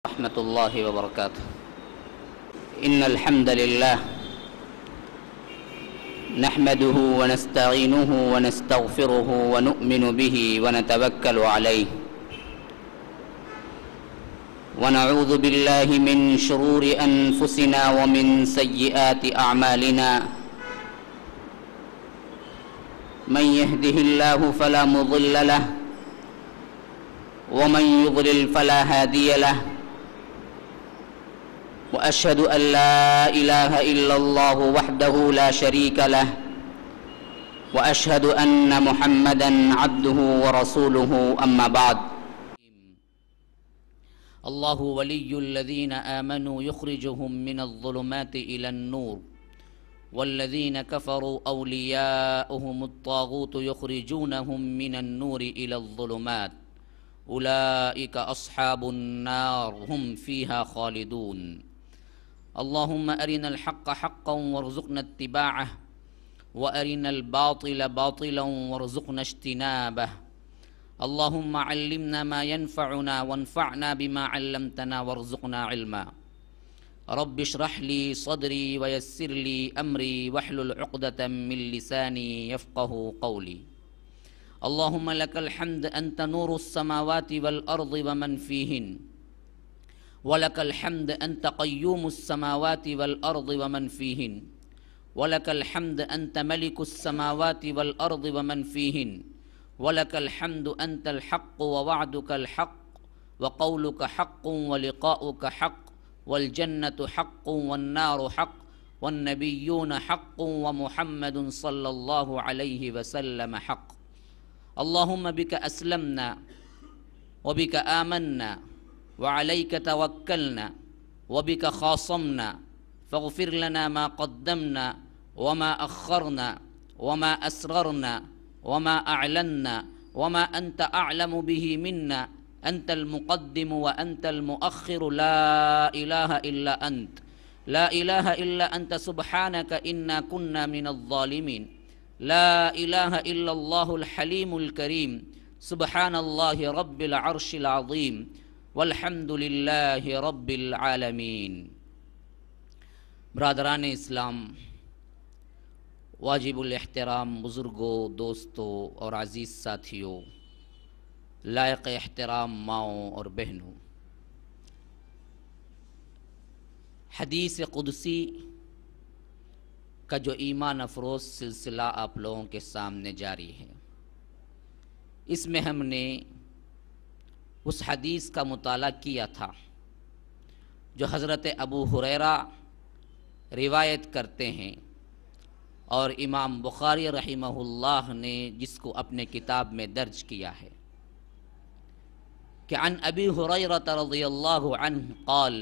ورحمة الله وبركاته. إن الحمد لله نحمده ونستعينه ونستغفره ونؤمن به ونتوكل عليه ونعوذ بالله من شرور أنفسنا ومن سيئات أعمالنا. من يهده الله فلا مضل له ومن يضلل فلا هادي له. وأشهد أن لا إله إلا الله وحده لا شريك له وأشهد أن محمدًا عبده ورسوله. أما بعد. الله ولي الذين آمنوا يخرجهم من الظلمات إلى النور والذين كفروا أولياؤهم الطاغوت يخرجونهم من النور إلى الظلمات أولئك أصحاب النار هم فيها خالدون. اللهم أرنا الحق حقا وارزقنا اتباعه وأرنا الباطل باطلا وارزقنا اجتنابه. اللهم علمنا ما ينفعنا وانفعنا بما علمتنا وارزقنا علما. رب اشرح لي صدري ويسر لي أمري واحلل عقدة من لساني يفقه قولي. اللهم لك الحمد أنت نور السماوات والأرض ومن فيهن ولك الحمد أنت قيوم السماوات والأرض ومن فيهن ولك الحمد أنت ملك السماوات والأرض ومن فيهن ولك الحمد أنت الحق ووعدك الحق وقولك حق ولقاؤك حق والجنة حق والنار حق والنبيون حق ومحمد صلى الله عليه وسلم حق. اللهم بك أسلمنا وبك آمنا وعليك توكلنا وبك خاصمنا فاغفر لنا ما قدمنا وما أخرنا وما أسررنا وما أعلنا وما أنت أعلم به منا. أنت المقدم وأنت المؤخر لا إله إلا أنت لا إله إلا أنت سبحانك إنا كنا من الظالمين. لا إله إلا الله الحليم الكريم سبحان الله رب العرش العظيم والحمد لله رب العالمین. برادران اسلام، واجب الاحترام بزرگوں، دوستوں اور عزیز ساتھیوں، لائق احترام ماؤں اور بہنوں، حدیث قدسی کا جو ایمان افروز سلسلہ آپ لوگوں کے سامنے جاری ہے، اس میں ہم نے اس حدیث کا مطالعہ کیا تھا جو حضرت ابو ہریرہ روایت کرتے ہیں اور امام بخاری رحمہ اللہ نے جس کو اپنے کتاب میں درج کیا ہے کہ عن ابی ہریرہ رضی اللہ عنہ قال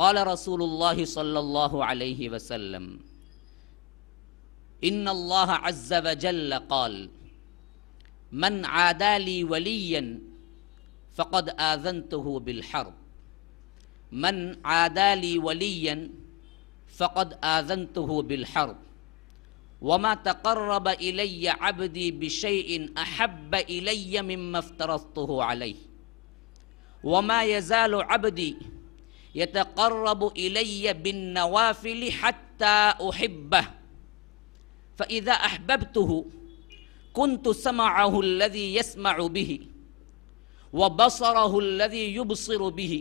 قال رسول اللہ صلی اللہ علیہ وسلم ان اللہ عز وجل قال من عادى لي وليا فقد آذنته بالحرب من عادى لي وليا فقد آذنته بالحرب وما تقرب إلي عبدي بشيء أحب إلي مما افترضته عليه وما يزال عبدي يتقرب إلي بالنوافل حتى أحبه فإذا أحببته كنت سمعه الذي يسمع به وبصره الذي يبصر به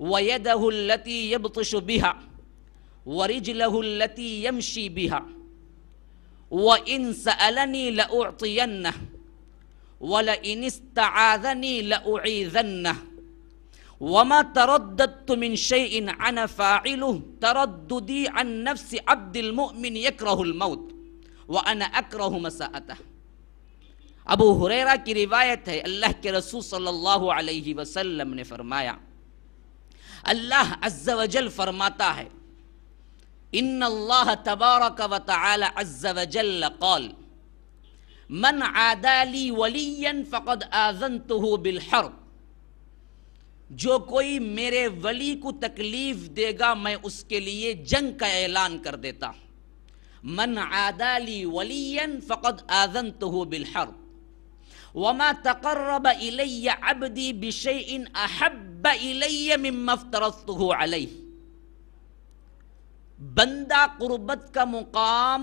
ويده التي يبطش بها ورجله التي يمشي بها وإن سألني لأعطينه ولئن استعاذني لأعيذنه وما ترددت من شيء أنا فاعله ترددي عن نفس عبد المؤمن يكره الموت وأنا أكره مساءته. ابو ہریرہ کی روایت ہے، اللہ کے رسول صلی اللہ علیہ وسلم نے فرمایا، اللہ عز و جل فرماتا ہے، ان اللہ تبارک و تعالی عز و جل قال من عادى لي وليا فقد آذنته بالحرب. جو کوئی میرے ولی کو تکلیف دے گا میں اس کے لیے جنگ کا اعلان کر دیتا. من عادى لي وليا فقد آذنته بالحرب وما تقرب الی عبدی بشیء احب الی مما افترضته علیہ، بندہ قربت کا مقام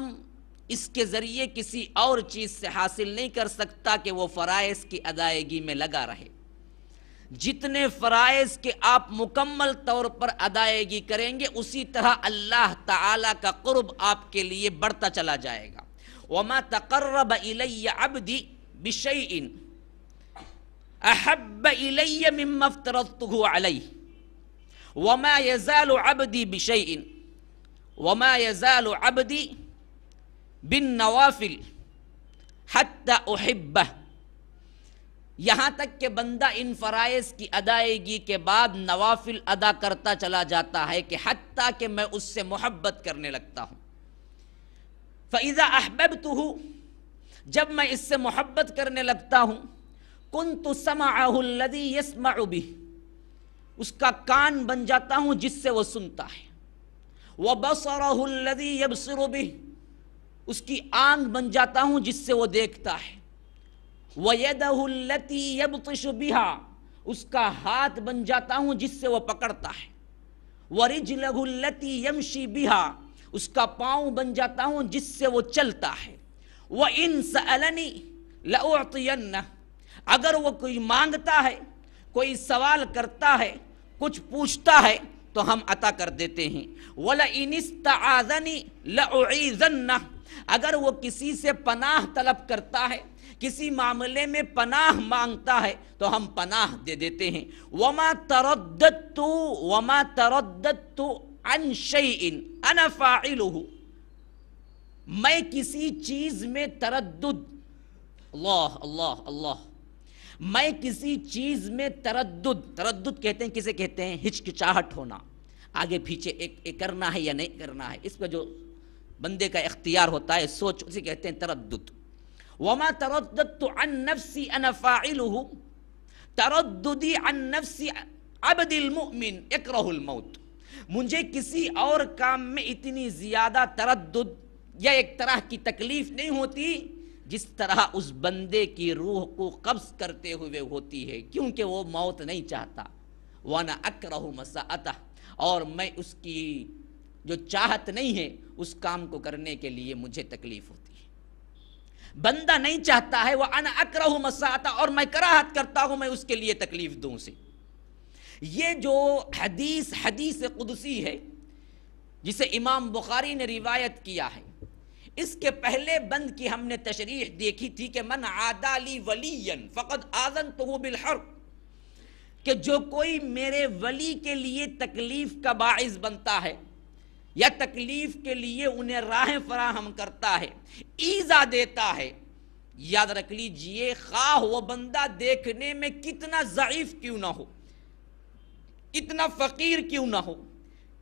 اس کے ذریعے کسی اور چیز سے حاصل نہیں کر سکتا کہ وہ فرائض کی ادائیگی میں لگا رہے۔ جتنے فرائض کے آپ مکمل طور پر ادائیگی کریں گے اسی طرح اللہ تعالیٰ کا قرب آپ کے لیے بڑھتا چلا جائے گا۔ وما تقرب الی عبدی بشیء احب الی مما افترضته علیہ وما یزال عبدی بشیء وما یزال عبدی بالنوافل حتی احبہ، یہاں تک کہ بندہ ان فرائض کی ادائیگی کے بعد نوافل ادا کرتا چلا جاتا ہے کہ حتیٰ کہ میں اس سے محبت کرنے لگتا ہوں۔ فَإِذَا أَحْبَبْتُهُ، جب میں اس سے محبت کرنے لگتا ہوں، كُنْتُ سَمْعَهُ الَّذِي يَسْمَعُ بِهِ، اس کا کان بن جاتا ہوں جس سے وہ سنتا ہے، وَبَصَرَهُ الَّذِي يَبْصِرُ بِهِ، اس کی آنکھ بن جاتا ہوں جس سے وہ دیکھتا ہے، وَيَدَهُ الَّتِي يَبْطِشُ بِهَا، اس کا ہاتھ بن جاتا ہوں جس سے وہ پکڑتا ہے، وَرِجْلَهُ الَّتِي يَمْشِي بِهَا، اس کا پاؤں بن جاتا ہوں جس سے وہ چلتا ہے، وَإِن سَأَلَنِي لَأُعْطِيَنَّهُ، اگر وہ کوئی مانگتا ہے، کوئی سوال کرتا ہے، کچھ پوچھتا ہے تو ہم عطا کر دیتے ہیں، وَلَئِنِ اسْتَعَاذَنِي لَأُعِيذَنَّهُ، اگر وہ کسی سے پناہ طلب کرتا ہے، کسی معاملے میں پناہ مانگتا ہے تو ہم پناہ دے دیتے ہیں۔ وَمَا تَرَدَّدْتُ عَنْ شَيْءٍ أَنَا فَاعِلُهُ، میں کسی چیز میں تردد، اللہ اللہ اللہ، میں کسی چیز میں تردد کہتے ہیں، کسے کہتے ہیں؟ ہچکچاہٹ ہونا، آگے پیچھے ایک کرنا ہے یا نہیں کرنا ہے، اس پہ جو بندے کا اختیار ہوتا ہے، سوچ، اسے کہتے ہیں تردد۔ وَمَا تَرَدَّدْتُ عَن نَفْسِي أَنَا فَاعِلُهُ، ترددی عن نفس عبد المؤمن يكره الموت، مجھے کسی اور کام میں اتنی زیادہ تردد یا ایک طرح کی تکلیف نہیں ہوتی جس طرح اس بندے کی روح کو قبض کرتے ہوئے ہوتی ہے، کیونکہ وہ موت نہیں چاہتا۔ وَأَنَا أَكْرَهُ مَسَاءَتَهُ، اور میں اس کی جو چاہت نہیں ہے اس کام کو کرنے کے لیے مجھے تکلیف ہوتی ہے۔ بندہ نہیں چاہتا ہے، وَأَنَا أَكْرَهُ مَسَاءَتَهُ، اور میں کراہت کرتا ہوں میں اس کے لیے تکلیف دوں سے۔ یہ جو حدیث قدسی ہے جسے امام بخاری نے روایت کیا ہے، اس کے پہلے بند کی ہم نے تشریح دیکھی تھی کہ من عادی لی ولیا فقد آذنتہ بالحرب، کہ جو کوئی میرے ولی کے لیے تکلیف کا باعث بنتا ہے یا تکلیف کے لیے انہیں راہیں فراہم کرتا ہے، ایذا دیتا ہے، یاد رکھ لیجئے خواہ وہ بندہ دیکھنے میں کتنا ضعیف کیوں نہ ہو، کتنا فقیر کیوں نہ ہو،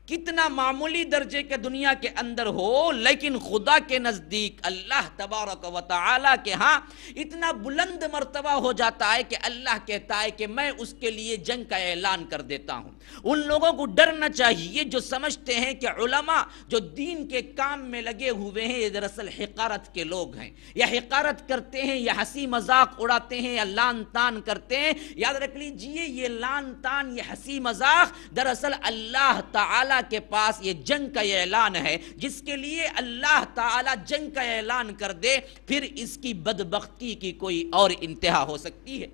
کتنا معمولی درجے کے دنیا کے اندر ہو، لیکن خدا کے نزدیک اللہ تبارک و تعالی کے ہاں اتنا بلند مرتبہ ہو جاتا ہے کہ اللہ کہتا ہے کہ میں اس کے لیے جنگ کا اعلان کر دیتا ہوں۔ ان لوگوں کو ڈرنا چاہیے جو سمجھتے ہیں کہ علماء جو دین کے کام میں لگے ہوئے ہیں یہ دراصل حقارت کے لوگ ہیں، یا حقارت کرتے ہیں، یا ہنسی مذاق اڑاتے ہیں، یا لان تان کرتے ہیں۔ یاد رکھ لیجئے یہ لان تان، یہ ہنسی مذاق دراصل اللہ تعالی کے پاس یہ جنگ کا یہ اعلان ہے، جس کے لیے اللہ تعالی جنگ کا اعلان کر دے پھر اس کی بدبختی کی کوئی اور انتہا ہو سکتی ہے۔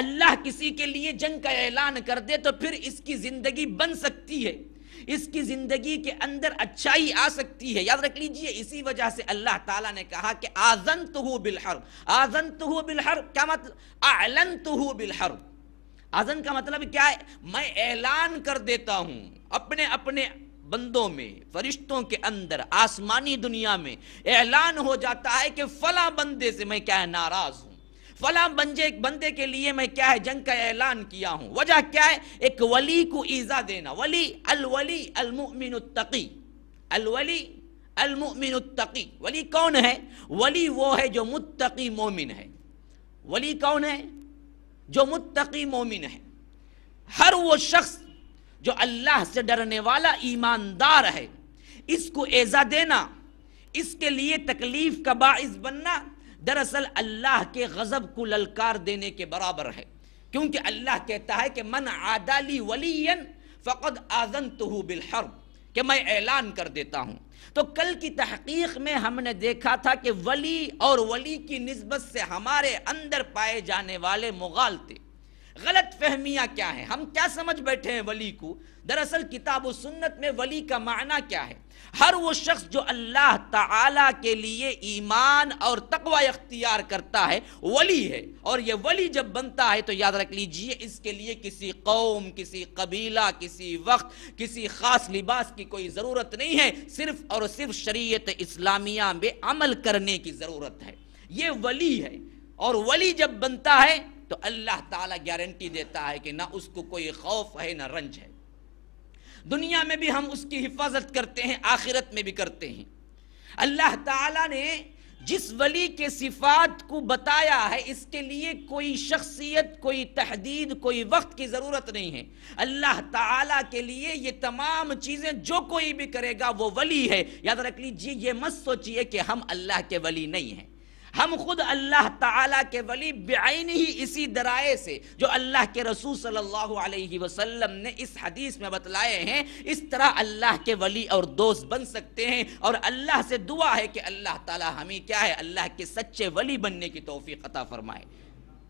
اللہ کسی کے لیے جنگ کا اعلان کر دے تو پھر اس کی زندگی بن سکتی ہے، اس کی زندگی کے اندر اچھائی آ سکتی ہے۔ یاد رکھ لیجئے اسی وجہ سے اللہ تعالیٰ نے کہا کہ آذنتہ بالحرب۔ آذنتہ بالحرب کیا مطلب؟ اعلنتہ بالحرب۔ آذن کا مطلب کیا ہے؟ میں اعلان کر دیتا ہوں اپنے اپنے بندوں میں، فرشتوں کے اندر، آسمانی دنیا میں اعلان ہو جاتا ہے کہ فلاں بندے سے میں کیا ہے ناراض ہوں، فلاں بندے کے لیے میں کیا ہے جنگ کا اعلان کیا ہوں۔ وجہ کیا ہے؟ ایک ولی کو ایذا دینا۔ ولی الولی المؤمن التقی، الولی المؤمن التقی۔ ولی کون ہے؟ ولی وہ ہے جو متقی مومن ہے۔ ولی کون ہے؟ جو متقی مومن ہے۔ ہر وہ شخص جو اللہ سے ڈرنے والا ایماندار ہے، اس کو ایذا دینا، اس کے لیے تکلیف کا باعث بننا، دراصل اللہ کے غضب کو للکار دینے کے برابر ہے، کیونکہ اللہ کہتا ہے کہ من عادی لی ولیا فقد آذنتہ بالحرب، کہ میں اعلان کر دیتا ہوں۔ تو کل کی تحقیق میں ہم نے دیکھا تھا کہ ولی اور ولی کی نسبت سے ہمارے اندر پائے جانے والے مغالطے، غلط فہمیاں کیا ہیں، ہم کیا سمجھ بیٹھے ہیں ولی کو۔ دراصل کتاب و سنت میں ولی کا معنی کیا ہے؟ ہر وہ شخص جو اللہ تعالی کے لیے ایمان اور تقوی اختیار کرتا ہے ولی ہے، اور یہ ولی جب بنتا ہے تو یاد رکھ لیجئے اس کے لیے کسی قوم، کسی قبیلہ، کسی وقت، کسی خاص لباس کی کوئی ضرورت نہیں ہے، صرف اور صرف شریعت اسلامیہ میں عمل کرنے کی ضرورت ہے، یہ ولی ہے۔ اور ولی جب بنتا ہے تو اللہ تعالیٰ گارنٹی دیتا ہے کہ نہ اس کو کوئی خوف ہے نہ رنج ہے، دنیا میں بھی ہم اس کی حفاظت کرتے ہیں، آخرت میں بھی کرتے ہیں۔ اللہ تعالیٰ نے جس ولی کے صفات کو بتایا ہے اس کے لیے کوئی شخصیت، کوئی تحدید، کوئی وقت کی ضرورت نہیں ہے۔ اللہ تعالیٰ کے لیے یہ تمام چیزیں جو کوئی بھی کرے گا وہ ولی ہے۔ یاد رکھ لیجیے، یہ مت سوچئے کہ ہم اللہ کے ولی نہیں ہیں، ہم خود اللہ تعالیٰ کے ولی بعین ہی اسی درائے سے جو اللہ کے رسول صلی اللہ علیہ وسلم نے اس حدیث میں بتلائے ہیں، اس طرح اللہ کے ولی اور دوست بن سکتے ہیں۔ اور اللہ سے دعا ہے کہ اللہ تعالیٰ ہمیں کیا ہے، اللہ کے سچے ولی بننے کی توفیق عطا فرمائے۔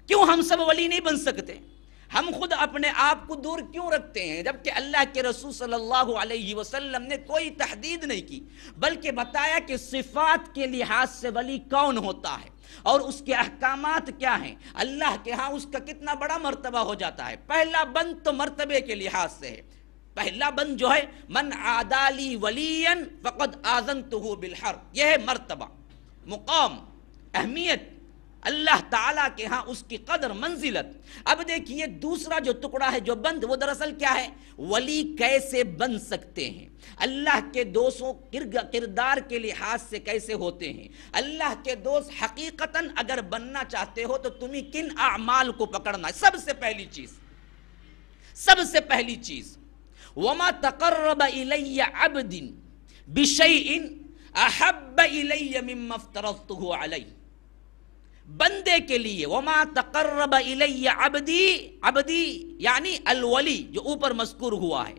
کیوں ہم سب ولی نہیں بن سکتے؟ ہم خود اپنے آپ کو دور کیوں رکھتے ہیں، جبکہ اللہ کے رسول صلی اللہ علیہ وسلم نے کوئی تحدید نہیں کی، بلکہ بتایا کہ صفات کے لحاظ سے ولی کون ہوتا ہے اور اس کے احکامات کیا ہیں، اللہ کے ہاں اس کا کتنا بڑا مرتبہ ہو جاتا ہے۔ پہلا بند تو مرتبے کے لحاظ سے ہے، پہلا بند جو ہے من عادی لی ولیا فقد آذنتہ بالحرب، یہ ہے مرتبہ، مقام، اہمیت، اللہ تعالیٰ کے ہاں اس کی قدر، منزلت۔ اب دیکھیے دوسرا جو ٹکڑا ہے، جو بند، وہ دراصل کیا ہے، ولی کیسے بن سکتے ہیں، اللہ کے دوستوں کردار کے لحاظ سے کیسے ہوتے ہیں۔ اللہ کے دوست حقیقتاً اگر بننا چاہتے ہو تو تمہیں کن اعمال کو پکڑنا ہے؟ سب سے پہلی چیز وَمَا تَقَرَّبَ إِلَيَّ عَبْدٍ بِشَيْءٍ أَحَبَّ إِلَيَّ مِمَّا افْتَرَضْتُهُ عَلَيْهِ، بندے کے لیے وما تقرب الی عبدی یعنی الولی جو اوپر مذکور ہوا ہے،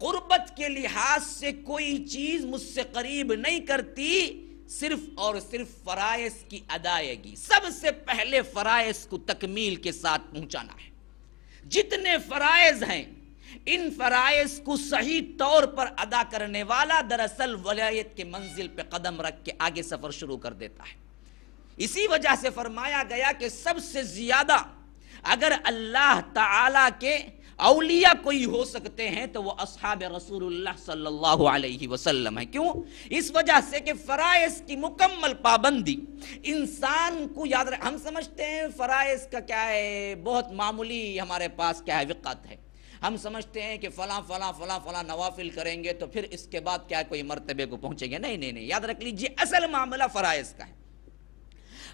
قربت کے لحاظ سے کوئی چیز مجھ سے قریب نہیں کرتی، صرف اور صرف فرائض کی ادائیگی۔ سب سے پہلے فرائض کو تکمیل کے ساتھ پہنچانا ہے۔ جتنے فرائض ہیں ان فرائض کو صحیح طور پر ادا کرنے والا دراصل ولایت کے منزل پہ قدم رکھ کے آگے سفر شروع کر دیتا ہے۔ اسی وجہ سے فرمایا گیا کہ سب سے زیادہ اگر اللہ تعالیٰ کے اولیاء کوئی ہو سکتے ہیں تو وہ اصحاب رسول اللہ صلی اللہ علیہ وسلم ہیں۔ کیوں؟ اس وجہ سے کہ فرائض کی مکمل پابندی انسان کو یاد ہم سمجھتے ہیں فرائض کا کیا ہے، بہت معمولی ہمارے پاس کیا ہے، وقت ہے۔ ہم سمجھتے ہیں کہ فلاں نوافل کریں گے تو پھر اس کے بعد کیا کوئی مرتبے کو پہنچیں گے۔ نہیں، یاد رکھ لیجیے اصل معاملہ فرائض کا ہے۔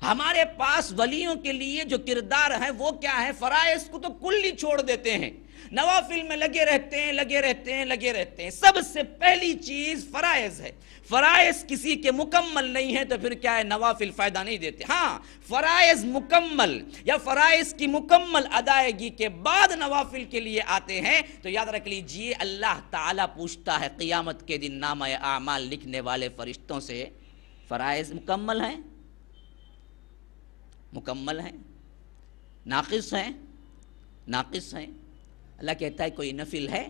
ہمارے پاس ولیوں کے لیے جو کردار ہے وہ کیا ہے، فرائض کو تو کلی چھوڑ دیتے ہیں، نوافل میں لگے رہتے ہیں۔ سب سے پہلی چیز فرائض ہے۔ فرائض کسی کے مکمل نہیں ہے تو پھر کیا ہے، نوافل فائدہ نہیں دیتے۔ ہاں، فرائض مکمل یا فرائض کی مکمل ادائیگی کے بعد نوافل کے لیے آتے ہیں تو یاد رکھ لیجئے اللہ تعالیٰ پوچھتا ہے قیامت کے دن نامہ اعمال لکھنے والے فرشتوں سے، فرائض مکمل ہیں، ناقص ہیں؟ اللہ کہتا ہے کوئی نفل ہے؟